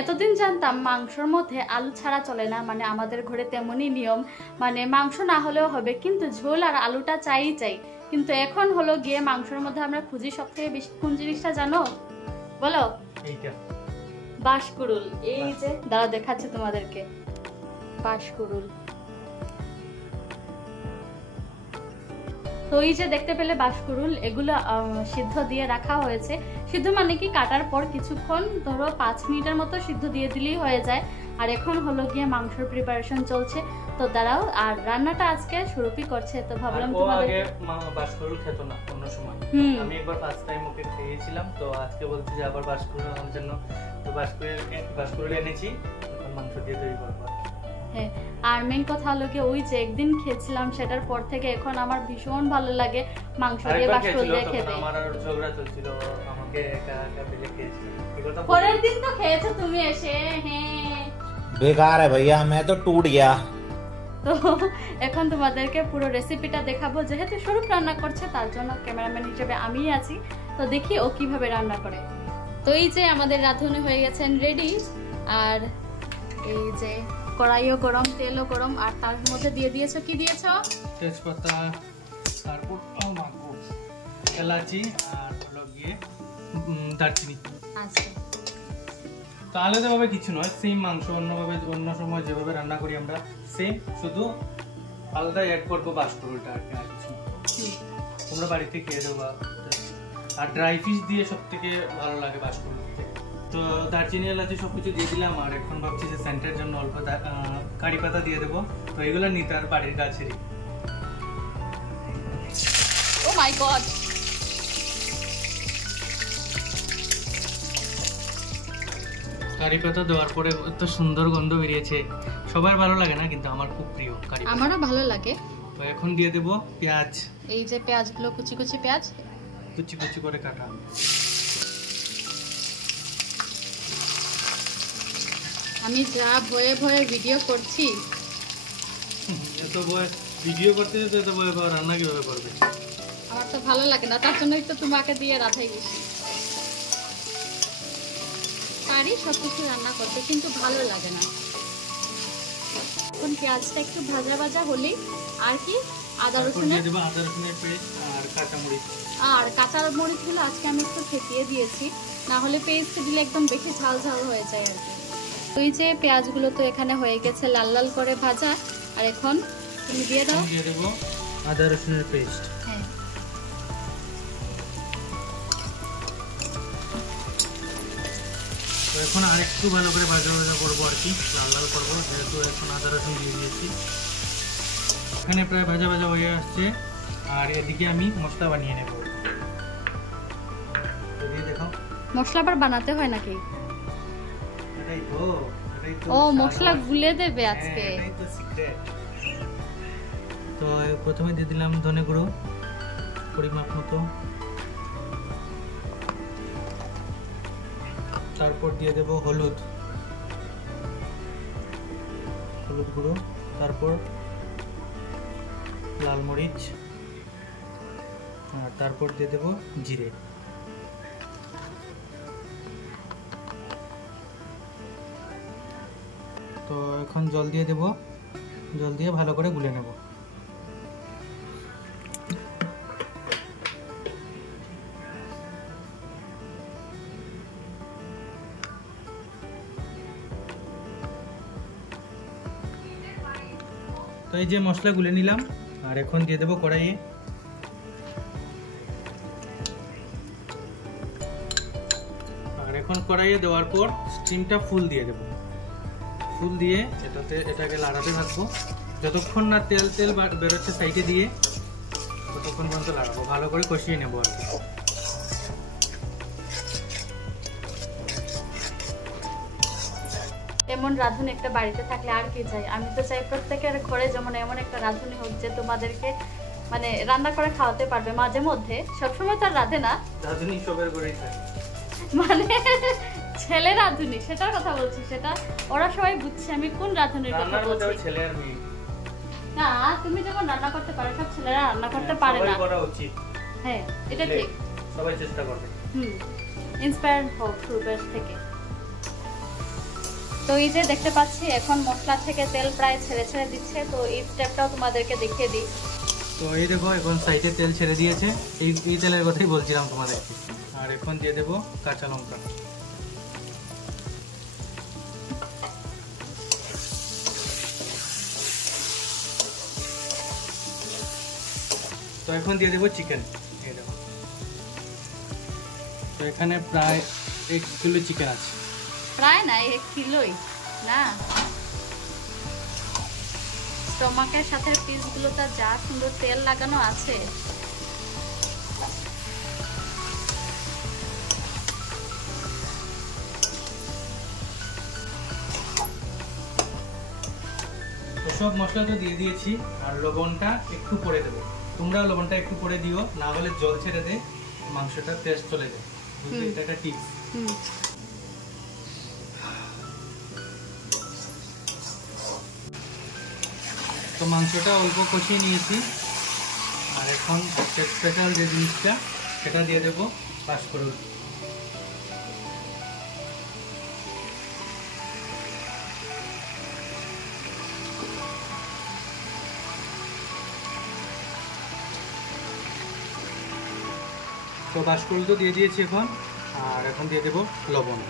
এতদিন জানতাম মাংসর মধ্যে আলু ছাড়া চলে না, মানে আমাদের ঘরে তেমনই নিয়ম, মানে মাংস না হলেও হবে কিন্তু ঝোল আর আলুটা চাই। কিন্তু এখন হলো গিয়ে মাংসের মধ্যে আমরা খুঁজি সব থেকে বেশি কোন জিনিসটা জানো বলো? এইটা বাঁশকুড়ুল। এই যে দাঁড়া দেখাচ্ছি তোমাদেরকে, বাঁশকুড়ুল। তো এই যে দেখতে পেলে বাঁশকুড়ুল, এগুলো সিদ্ধ দিয়ে রাখা হয়েছে। সিদ্ধ মানে কি কাটার পর কিছুক্ষণ ধরো 5 মিনিটের মতো সিদ্ধ দিয়ে দিলেই হয়ে যায়। আর এখন হলো গিয়ে মাংসের প্রিপারেশন চলছে। তো দাঁড়াও, আর রান্নাটা আজকে সুরুপি করছে, তো ভাবলাম তোমাদের আগে বাঁশকুড়ুল খেত না অন্য সময়, আমি একবার ফার্স্ট টাইম ওকে খেয়েছিলাম, তো আজকে বলছি যে আবার বাঁশকুড়ুল আনার জন্য, তো বাঁশকুড়ুল এনেছি, এখন মাংস দিয়ে তৈরি করব। হ্যাঁ, আর মেন কথা হলো কি ওই যে একদিন খেয়েছিলাম সেটার পর থেকে এখন আমার ভীষণ ভালো লাগে মাংস দিয়ে বাঁশকুড়ুল দিয়ে খেতে। আমার আর ঝগড়া চলছিল, আমাকে একা একা ফেলে খেয়েছিল। পরের দিন তো খেয়েছো তুমি এসে। হ্যাঁ, বেকার है भैया, मैं तो टूट गया। তো এখন তোমাদেরকে পুরো রেসিপিটা দেখাবো, যেহেতু স্বরূপ রান্না করছে তার জন্য ক্যামেরাম্যান হিসেবে আমিই আছি। তো দেখি ও কিভাবে রান্না করে। তো এই যে আমাদের রাঁধুনি হয়ে গেছেন রেডি, আর এই যে কড়াইও গরম, তেলও গরম, আর তার মধ্যে দিয়ে দিয়েছো, কি দিয়েছো? তেজপাতা, তারপর এলাচি আর হলো গিয়ে দারচিনি। আচ্ছা, তো আলাদাভাবে কিছু নয়, সেম মাংস অন্যভাবে অন্য সময় যেভাবে রান্না করি আমরা সেম, শুধু আলাদা অ্যাড করবো বাঁশকুড়ুলটা আর কিছু। তোমরা বাড়িতে খেয়ে দেবো। আর ড্রাই ফিশ দিয়ে সব থেকে ভালো লাগে বাঁশকুড়ুল। তো দারচিনি এলাচি সবকিছু দিয়ে দিলাম, আর এখন ভাবছি যে সেন্টের জন্য অল্প কারি পাতা দিয়ে দেবো। তো এগুলো নিতে আর বাড়ির গাছেরই। ও মাই গড, কারি পাতা দেওয়ার পরে এত সুন্দর গন্ধ বেরিয়েছে, সবার ভালো লাগে না কিন্তু আমার খুব প্রিয় কারি পাতা। আমারও ভালো লাগে। তো এখন দিয়ে দেব পেঁয়াজ। এই যে পেঁয়াজগুলো কুচি কুচি পেঁয়াজ কুচি কুচি করে কাটা। আমি যা ভয়ে ভয়ে ভিডিও করছি, এত ভয় ভিডিও করতে যেতে, এত ভয় রান্না কিভাবে করবে? আমার তো ভালো লাগে না, তার জন্যই তো তোমাকে দিয়ে রাধাই বেশি পারি সবকিছু রান্না করতে, কিন্তু ভালো লাগে না। এখন পেঁয়াজটা একটু ভাজা ভাজা হলে আর কি আদা রসুনের পেস্ট আর কাঁচামরিচ। আর কাঁচা মরিচগুলো আজকে আমি একটু ফেটিয়ে দিয়েছি, না হলে পেস্ট দিলে একদম বেশি ঝাল ঝাল হয়ে যায় আর কি। ওই যে পেঁয়াজগুলো তো এখানে হয়ে গেছে লাল লাল করে ভাজা, আর এখন তুমি দিয়ে দাও। দিয়ে দেবো আদা রসুনের পেস্ট। হ্যাঁ, তো এখন আরেকটু ভালো করে ভাজা ভাজা করবো আর কি, লাল লাল করবো, যেহেতু এখন আদা রসুন দিয়ে দিয়েছি। এখানে প্রায় ভাজা ভাজা হয়ে আসছে, আর এদিকে আমি মশলা বানিয়ে নেব। দেখো, মশলা আবার বানাতে হয় নাকি? এটাই তো ও, মশলা গুলে দেবে আজকে। এটাই তো সিক্রেট। তো প্রথমে দিয়ে দিলাম ধনে গুঁড়ো পরিমাপ মতো, তারপর দিয়ে দেব হলুদ গুঁড়ো, তারপর লাল মরিচ, আর তারপর দিয়ে দেব জিরে। তো এখন জল দিয়ে দেব, জল দিয়ে ভালো করে গুলে নেব। তো এই যে মশলা গুলে নিলাম, আর এখন দিয়ে দেবো কড়াইয়ে। আর এখন কড়াইয়ে দেওয়ার পর স্টিমটা ফুল দিয়ে দেবো। ফুল দিয়ে এটাকে লাড়াতে থাকবো যতক্ষণ না তেল তেল বেরোচ্ছে সাইডে দিয়ে, ততক্ষণ পর্যন্ত লাড়াবো, ভালো করে কষিয়ে নেবো আর কি। এমন রাঁধুনি একটা বাড়িতে থাকলে আর কি চাই? আমি তো চাই প্রত্যেকের ঘরে যেমন এমন একটা রাঁধুনি হোক যে তোমাদেরকে মানে রান্না করে খাওয়াতে পারবে মাঝে মধ্যে, সবসময় তো আর রাঁধে না। রাঁধুনি সবের ঘরেই থাকে, মানে ছেলে রাঁধুনি সেটার কথা বলছি, সেটা ওরা সবাই বুঝছে আমি কোন রাঁধুনির কথা বলছি। ছেলে আর মেয়ে না, তুমি যখন রান্না করতে পারো, সব ছেলেরা রান্না করতে পারে না। সবাই করা উচিত। হ্যাঁ, এটা ঠিক। সবাই চেষ্টা করবে। ইন্সপায়ার হোক গ্রুপের থেকে। তো এই যে দেখতে পাচ্ছি এখন মশলা থেকে তেল প্রায় ছেড়ে ছেড়ে দিচ্ছে, তো এই স্টেপটাও তোমাদেরকে দেখিয়ে দিই। তো এই দেখো এখন সাইডে তেল ছেড়ে দিয়েছে, এই তেলের কথাই বলছিলাম তোমাদের। আর এখন দিয়ে দেবো কাঁচা লঙ্কা। তো এখন দিয়ে দেবো চিকেন। এই দেখো, তো এখানে প্রায় 1 কিলো চিকেন আছে। প্রায় না 1 কিলোই না, স্টমাকের সাথে পিসগুলোতে যা সুন্দর তেল লাগানো আছে। তো সব মশলা তো দিয়ে দিয়েছি, আর লবণটা একটু পরে দেবো। তোমরা লবণটা একটু পরে দিও, না হলে জল ছেড়ে দে, মাংসটা টেস্ট চলে যায়। বুঝলে, এটা একটা টিপস। তো মাংসটা অল্প কষিয়ে নিয়েছি, আর এখন স্পেশাল যে জিনিসটা সেটা দিয়ে দেবো, পাঁচফোড়ন। তো পাঁচফোড়ন তো দিয়ে দিয়েছি এখন, আর এখন দিয়ে দেবো লবণ।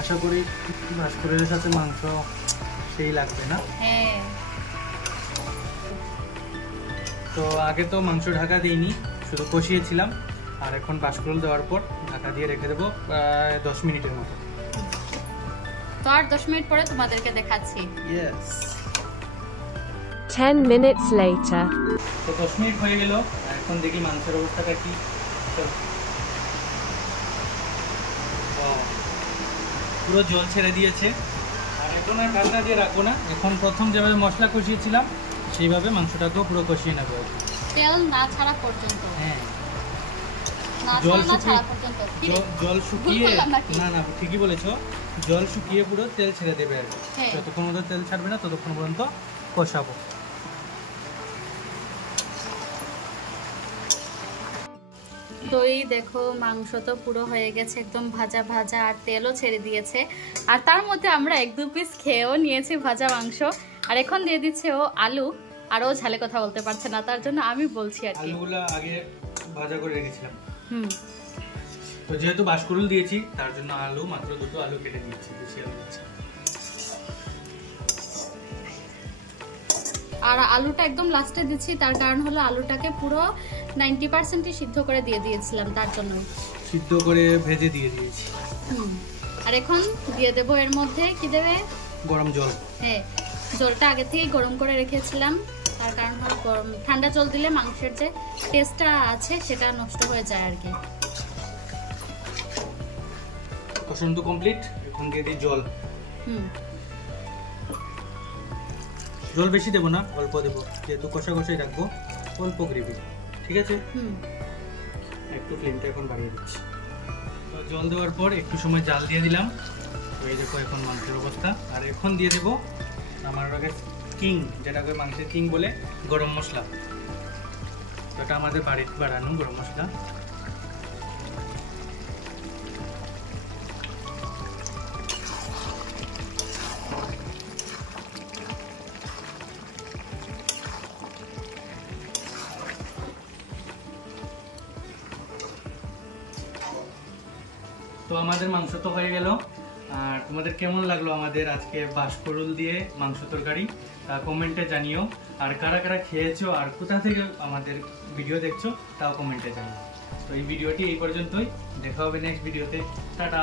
আশা করি পাঁচফোড়নের সাথে মাংস সেই লাগবে না? হ্যাঁ। তো আগে তো মাংস ঢাকা দিইনি, শুধু কষিয়েছিলাম, আর এখন পাঁচফোড়ন দেওয়ার পর ঢাকা দিয়ে রেখে দেবো প্রায় 10 মিনিটের মতো। তো আর 10 মিনিট পরে তোমাদেরকে দেখাচ্ছি। 10 minutes later. তো 10 মিনিট হয়ে গেল, এখন দেখি মাংসের অবস্থাটা কি। পুরো জল ছেড়ে দিয়েছে, আর এখন আর ঢাকনা দিয়ে রাখবো না। এখন প্রথম যেভাবে মশলা কষিয়েছিলাম সেইভাবে মাংসটাকেও পুরো কষিয়ে নেবো, তেল না ছাড়া পর্যন্ত। হ্যাঁ, না জল ছাড়া পর্যন্ত। জল শুকিয়ে, না না ঠিকই বলেছো, জল শুকিয়ে পুরো তেল ছেড়ে দেবে আর কি। হ্যাঁ। যতক্ষণ পর্যন্ত তেল ছাড়বে না ততক্ষণ পর্যন্ত কষাবো। তো এই দেখো মাংস তো পুরো হয়ে গেছে, একদম ভাজা ভাজা, আর তেলও ছেড়ে দিয়েছে। আর তার মধ্যে আমরা 1-2 পিস খেয়েও নিয়েছি ভাজা মাংস। আর এখন দিয়ে দিচ্ছে ও আলু, আর ও ঝালে কথা বলতে পারছে না, তার জন্য আমি বলছি আর কি। আলুগুলো আগে ভাজা করে রেখেছিলাম। তো যেহেতু বাঁশকুড়ুল দিয়েছি তার জন্য আলু মাত্র 2টো আলু কেটে দিয়েছি, বেশি আলু দিচ্ছি। আর আলুটা একদম লাস্টে দিচ্ছি, তার কারণ হলো আলুটাকে পুরো 90% সিদ্ধ করে দিয়ে দিয়েছিলাম, তার জন্য সিদ্ধ করে ভেজে দিয়ে দিয়েছি। আর এখন দিয়ে দেবো এর মধ্যে কি দেবে, গরম জল। হ্যাঁ, জলটা আগে থেকেই গরম করে রেখেছিলাম, তার কারণ হলো গরম ঠান্ডা জল দিলে মাংসের যে টেস্টটা আছে সেটা নষ্ট হয়ে যায় আর কি। কষানো তো কমপ্লিট, এখন দিয়ে দিই জল। জল বেশি দেবো না, অল্প দেবো, যেহেতু কষা কষাই রাখবো, অল্প গ্রেভি, ঠিক আছে। একটু ফ্লেমটা এখন বাড়িয়ে দিচ্ছি। তো জল দেওয়ার পর একটু সময় জাল দিয়ে দিলাম। তো এই দেখো এখন মাংসের অবস্থা। আর এখন দিয়ে দেবো আমার আগে কিং, যেটাকে মাংসের কিং বলে, গরম মশলা। এটা আমাদের বাড়িতে বানানো গরম মশলা। তো আমাদের মাংস তো হয়ে গেল। আর তোমাদের কেমন লাগলো আমাদের আজকে বাঁশকুড়ুল দিয়ে মাংস তরকারি, তা কমেন্টে জানিও। আর কারা কারা খেয়েছো আর কোথা থেকে আমাদের ভিডিও দেখছো তাও কমেন্টে জানিও। তো এই ভিডিওটি এই পর্যন্তই, দেখা হবে নেক্সট ভিডিওতে। টাটা।